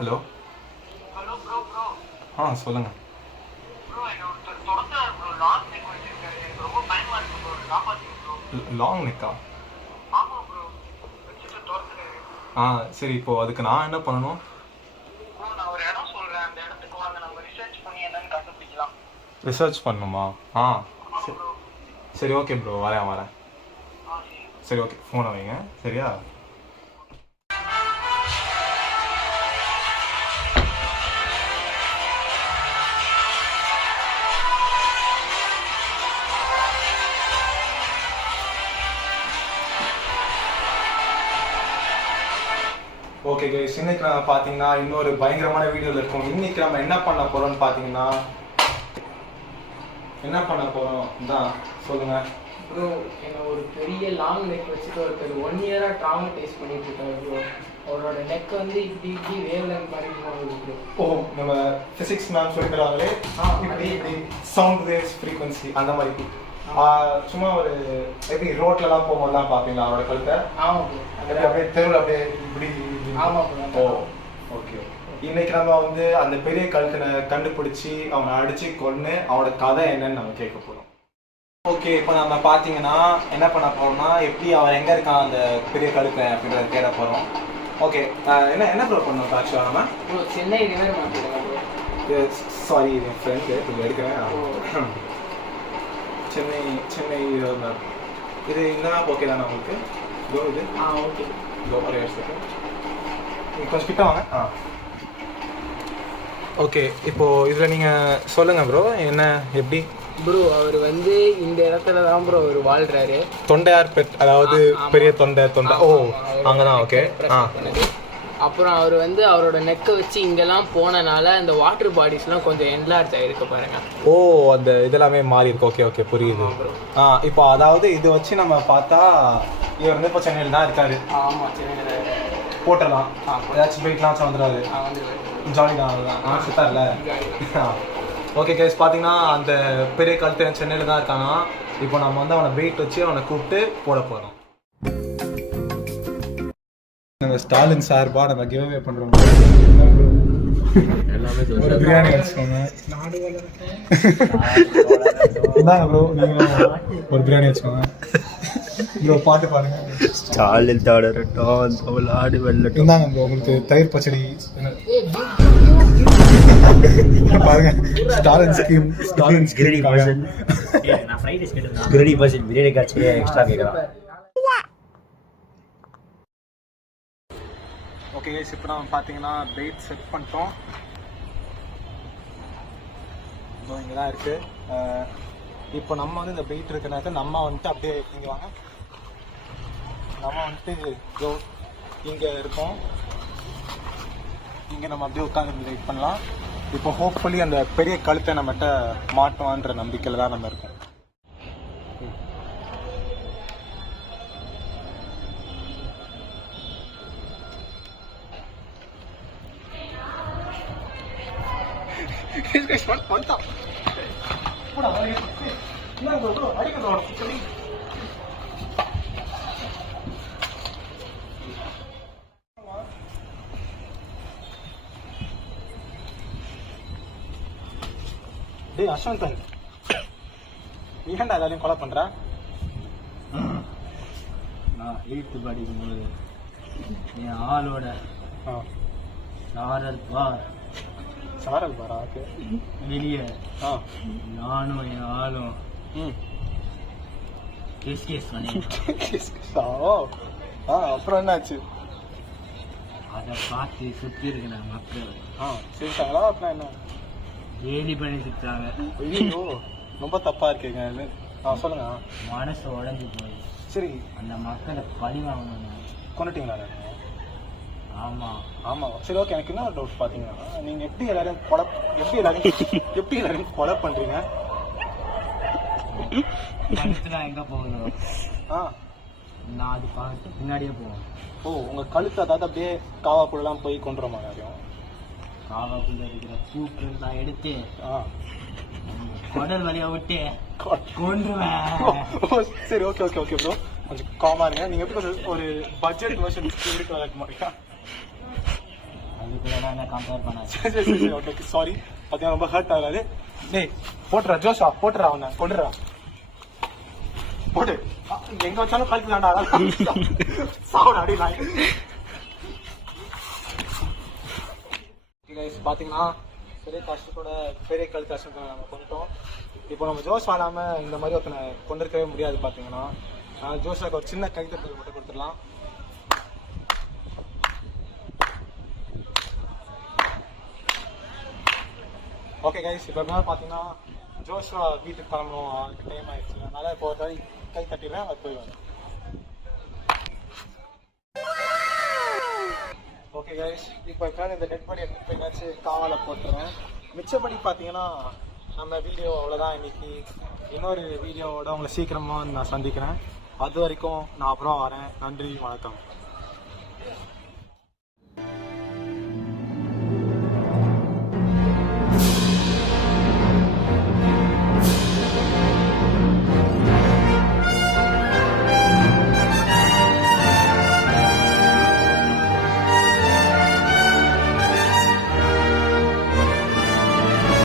Hello hello bro bro சொல்லுங்கள். Bro என்ன ஒருத்தர் தொடர்ந்தார் ப்ரோ. லாங் நெக் வச்சிருக்காரு. எனக்கு ரொம்ப பயமா இருக்கு ப்ரோ. காப்பாத்துங்க ப்ரோ. லாங் நெக்கா? ஆமா ப்ரோ, வச்சுட்டு துரத்துறாரு. சரி, இப்போது அதுக்கு நான் என்ன பண்ணணும்? ப்ரோ நான் ஒரு இடம் சொல்றேன், அந்த இடத்துக்கு வாங்க, நம்ம ரிசர்ச் பண்ணி என்னன்னு கண்டுபிடிக்கலாம். ரிசர்ச் பண்ணணுமா? ஆமா சரி. ப்ரோ. சரி, ஓகே ப்ரோ, வரேன். சரி. சரி, ஓகே, ஃபோனை வைங்க. சரியா? ஓகே கைஸ், இன்னைக்கு நம்ம பார்த்தீங்கன்னா இன்னொரு பயங்கரமான வீடியோவில் இருக்கும். இன்னைக்கு நம்ம என்ன பண்ண போகிறோம்னு பார்த்தீங்கன்னா தான் சொல்லுங்கள் ப்ரோ. என்ன ஒரு பெரிய லாங் நெக் வச்சுட்டு ஒருத்தர் 1 இயராக ட்ராமடைஸ் பண்ணிட்டு இருக்காரு ப்ரோ. அவரோட நெக் வந்து இப்படி வேவ் லென்த் மாதிரி போகுது ப்ரோ. ஓ, நம்ம ஃபிசிக்ஸ் மேம் சொல்லி தருவாங்களே, இப்படி சவுண்ட் வேவ்ஸ் ஃப்ரீக்வன்சி அந்த மாதிரி. சும்மா ஒரு எப்படி ரோட்லலாம் போகும்போதுலாம் பார்ப்பீங்களா அவரோட கழுத்தை? ஆமாம் ப்ரோ. அப்படியே தெருவில் அப்படியே இப்படி. ஆமாம் ப்ரோ. ஓகே. இன்னைக்கு நம்ம வந்து அந்த பெரிய கழுத்தனை கண்டுபிடிச்சி அவனை அடிச்சு கொன்று அவனோட கதை என்னன்னு நம்ம கேட்க போகிறோம். ஓகே, இப்போ நம்ம பார்த்தீங்கன்னா என்ன பண்ண போறோம்னா, எப்படி அவர் எங்கே இருக்கான் அந்த பெரிய கழுத்தை அப்படின்றத தேட போகிறோம். ஓகே, என்ன ப்ரோ பண்ணோம் ஆக்சுவலாக நம்ம? ப்ரோ சென்னை ரிவர் மாற்றிடுங்க ப்ரோ. சாரி, என் ஃப்ரெண்டு கொஞ்சம் எடுக்கிறேன். சென்னை இது இந்த மேப் ஓகே தானே உங்களுக்கு? இது ஓகே. ஒரே கொஞ்சம் கிட்ட வாங்க. ஓகே, இப்போது இதில் நீங்கள் சொல்லுங்கள் ப்ரோ, என்ன எப்படி? ப்ரோ அவர் வந்து இந்த இடத்துல தான் ப்ரோ அவர் வாழ்கிறாரு. தொண்டையார் பெட், அதாவது பெரிய தொண்டை. ஓ, அங்கே தான். ஓகே. அப்புறம் அவர் வந்து அவரோட நெக்கை வச்சு இங்கெல்லாம் போனனால அந்த வாட்டர் பாடிஸ்லாம் கொஞ்சம் என்லார்ஜ் ஆகிருக்கு பாருங்க. ஓ, அந்த இதெல்லாமே மாறி இருக்கு. ஓகே, புரியுது. இப்போ அதாவது இது வச்சு நம்ம பார்த்தா இவர் வந்து இப்போ சென்னையில் தான் இருக்காரு. ஆமாம், சென்னையில் போட்டலாம். ஏதாச்சும் போயிட்டுலாம் வந்துடுவாரு. ஜாலி தான் சுத்தார்ல. ஓகே கேஸ், பார்த்தீங்கன்னா அந்த பெரிய கழுத்து சென்னையில் தான் இருக்காங்க. இப்போ நம்ம வந்து அவனை வெயிட் வச்சு அவனை கூப்பிட்டு போட போகிறோம். நம்ம ஸ்டாலின் சார்பா நம்ம கிவ் அவே பண்றோம். எல்லாமே ஒரு பிரியாணி வச்சுக்கோங்க. இந்தாங்க ப்ரோ, நீங்க ஒரு பிரியாணி வச்சுக்கோங்க ப்ரோ. பாட்டு பாருங்க. ஸ்டாலின் தாடரட்டும் தமிழ்நாடு வெள்ளட்டும். இந்தாங்க ப்ரோ, உங்களுக்கு தயிர் பச்சடி பாருங்க. ஸ்டாலின் கிரடி பர்சன். நான் ஃப்ரைட் ரைஸ் கேட்டேன். கிரடி பர்சன் பிரியாணி காட்சி எக்ஸ்ட்ரா கேக்குறான். ஓகே கைஸ், இப்போ நம்ம பார்த்தீங்கன்னா பெயிட் செட் பண்ணிட்டோம். இதோ இங்கே தான் இருக்குது. இப்போ நம்ம வந்து இந்த பெயிட் இருக்கிற நேரத்தில் நம்ம வந்துட்டு அப்படியே இங்கே வாங்க. நம்ம வந்துட்டு இதோ இங்கே இருக்கோம். இங்கே நம்ம அப்படியே உட்காந்து வெயிட் பண்ணலாம். இப்போ ஹோப்ஃபுல்லி அந்த பெரிய கழுத்தை நம்மகிட்ட மாட்டுவான்ற நம்பிக்கையில் தான் நம்ம இருக்கோம். டேய் அஸ்வந்தன், நீ ஏன்டா எல்லாரையும் கொலை பண்ற? நான் 8th படிக்கும்போது என் ஆளோட சாரல் பாரா. ஓகே. வெளியே நானும் என் ஆளும் கேஸ் பண்ணி அப்புறம் என்னாச்சு? அதை பார்த்து சுற்றி இருக்கிற மக்கள் சரிங்களா? அப்புறம் என்ன? கேலி பண்ணி சுத்தாங்க. ஐயோ, ரொம்ப தப்பா இருக்கீங்க. சொல்லுங்க. மனசு உடஞ்சி போய் சரி, அந்த மக்களை பழி வாங்கணும். கொண்டுட்டீங்களா? ஆமாம். சரி, ஓகே. எனக்கு இன்னொரு டவுட். பார்த்தீங்கன்னா நீங்கள் எப்படி எல்லாரையும் கொலை பண்ணுறீங்க? கழுத்துலாம் எங்கே போகணும்? நான் அது பார்த்து பின்னாடியே போவேன். ஓ, உங்கள் கழுத்து அதாவது அப்படியே காவாக்குள்ளலாம் போய் கொண்டுற மாதிரி காவாக்குள்ள இருக்கிற பூக்கள் நான் எடுத்து குடல் வழியை விட்டு கொண்டுருவேன். சரி, ஓகே ப்ரோ, கொஞ்சம் காமா இருங்க. நீங்கள் எப்படி கொஞ்சம் ஒரு பட்ஜெட் வெர்ஷன் எடுக்க மாட்டீங்களா? அது கூட தான் என்ன கம்பேர் பண்ணாது. சரி ஓகே சாரி. பார்த்தீங்கன்னா ரொம்ப ஹர்ட் ஆகாது. டேய் போட்டுறா ஜோஷா, போட்டுறா அவனை கொண்டுறா போட்டு எங்க வச்சாலும் கழுத்து தாண்டா சாவுடா அடி நாய். பார்த்தீங்கன்னா பெரிய கஷ்டத்தோட பெரிய கழுத்து கஷ்டத்தை நம்ம கொண்டுட்டோம். இப்போ நம்ம ஜோஷ் ஆடாம இந்த மாதிரி ஒருத்தனை கொண்டிருக்கவே முடியாது. பார்த்தீங்கன்னா ஜோஷாக்கு ஒரு சின்ன கைத்தட்டல் மட்டும் கொடுத்துடலாம். ஓகே கைஸ், இப்போ பார்த்தீங்கன்னா ஜோஷா வீட்டுக்கு கிளம்பணும், அவருக்கு டைம் ஆயிடுச்சு. அதனால இப்போ ஒரு கை தட்டிடுறேன், அது போயிடுவாங்க. ஓகே கைஸ், இப்போ இந்த டெட் பாடி எடுத்து போய் காவால போட்டுருவேன். மிச்சப்படி பார்த்தீங்கன்னா நம்ம வீடியோ அவ்வளோதான். இன்னைக்கு இன்னொரு வீடியோவோட உங்களை சீக்கிரமாக நான் சந்திக்கிறேன். அது வரைக்கும் நான் அப்புறம் வரேன். நன்றி, வணக்கம்.